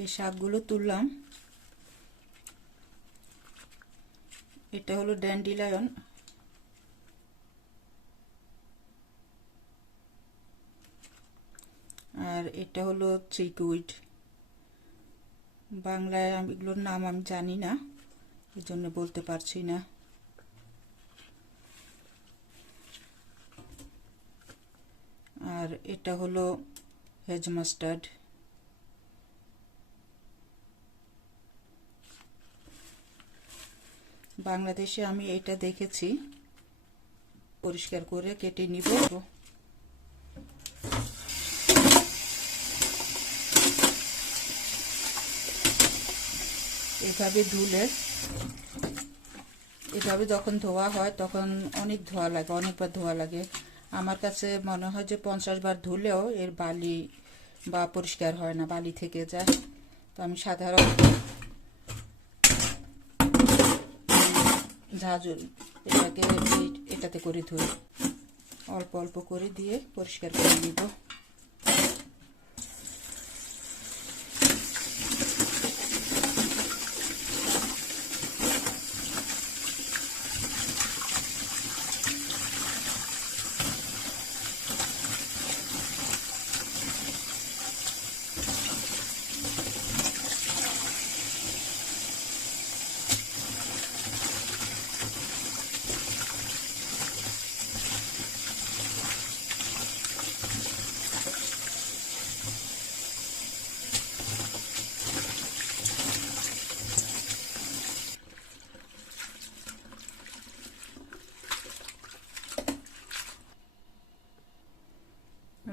এই শাকগুলো তুললাম। এটা হলো ড্যান্ডিলায়ন, আর এটা হলো চিকউইড। বাংলায় এগুলোর নাম আমি জানি না, এই জন্য বলতে পারছি না। আর এটা হলো হেজ মাস্টার্ড। বাংলাদেশে আমি এটা দেখেছি, পরিষ্কার করে কেটে নিব। এভাবে ধুলে, এভাবে যখন ধোয়া হয় তখন অনেক ধোয়া লাগে, অনেকবার ধোয়া লাগে। আমার কাছে মনে হয় যে 50 বার ধুলেও এর বালি বা পরিষ্কার হয় না, বালি থেকে যায়। তো আমি সাধারণত ঝাঁঝুল এটাতে করে ধুই, অল্প অল্প করে দিয়ে পরিষ্কার করে নিব।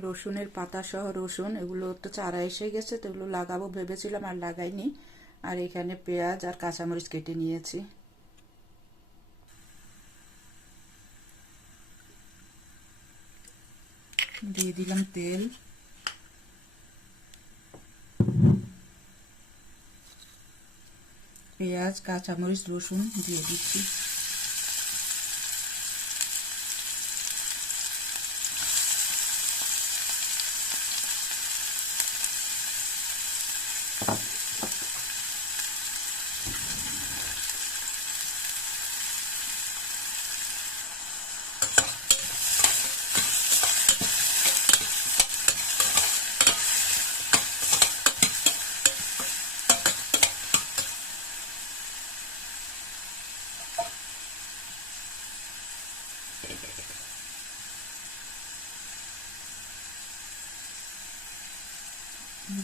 রসুনের পাতা সহ রসুন, এগুলো তো চারা এসে গেছে, তো এগুলো লাগাবো ভেবেছিলাম, আর লাগাইনি। আর এখানে পেঁয়াজ আর কাঁচামরিচ কেটে নিয়েছি। দিয়ে দিলাম তেল, পেঁয়াজ কাঁচামরিচ রসুন দিয়ে দিচ্ছি।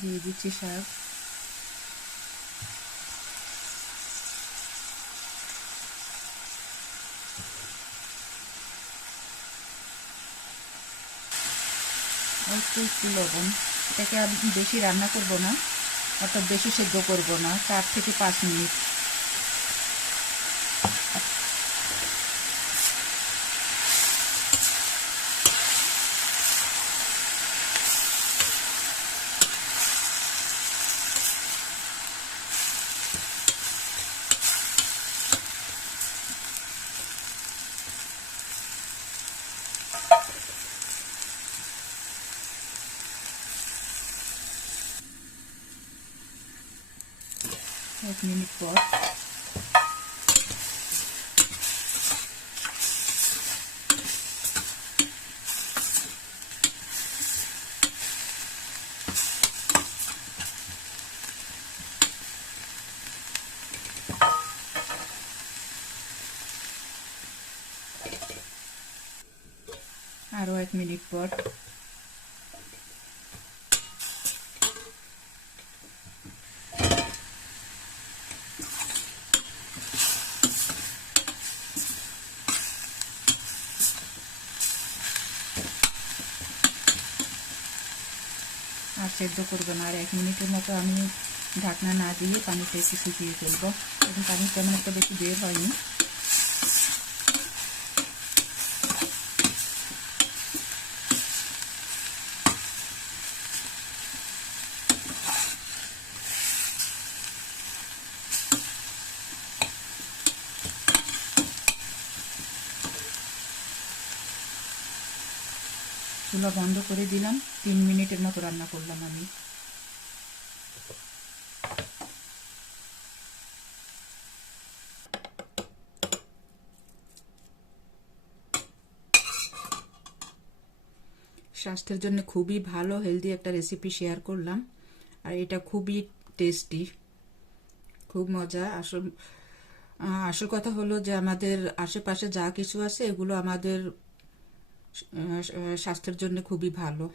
দিয়ে দিচ্ছি শাক। একটু একটু লবণ। এটাকে আমি বেশি রান্না করব না, অর্থাৎ বেশি সেদ্ধ করব না, 4 থেকে 5 মিনিট। এক মিনিট পর আরও 1 মিনিট পর আর সেদ্ধ করবো না, আর 1 মিনিটের মতো আমি ঢাকনা না দিয়ে পানিটা একটু শুকিয়ে ফেলবো। এখন পানি তেমন একটা বেশি বের হয়নি। চুলা বন্ধ করে দিলাম, 3 মিনিটের মতো রান্না করলাম আমি। স্বাস্থ্যের জন্য খুবই ভালো হেলদি একটা রেসিপি শেয়ার করলাম। আর এটা খুবই টেস্টি, খুব মজা। আসল কথা হলো যে আমাদের আশেপাশে যা কিছু আছে এগুলো আমাদের স্বাস্থ্যের জন্য খুবই ভালো।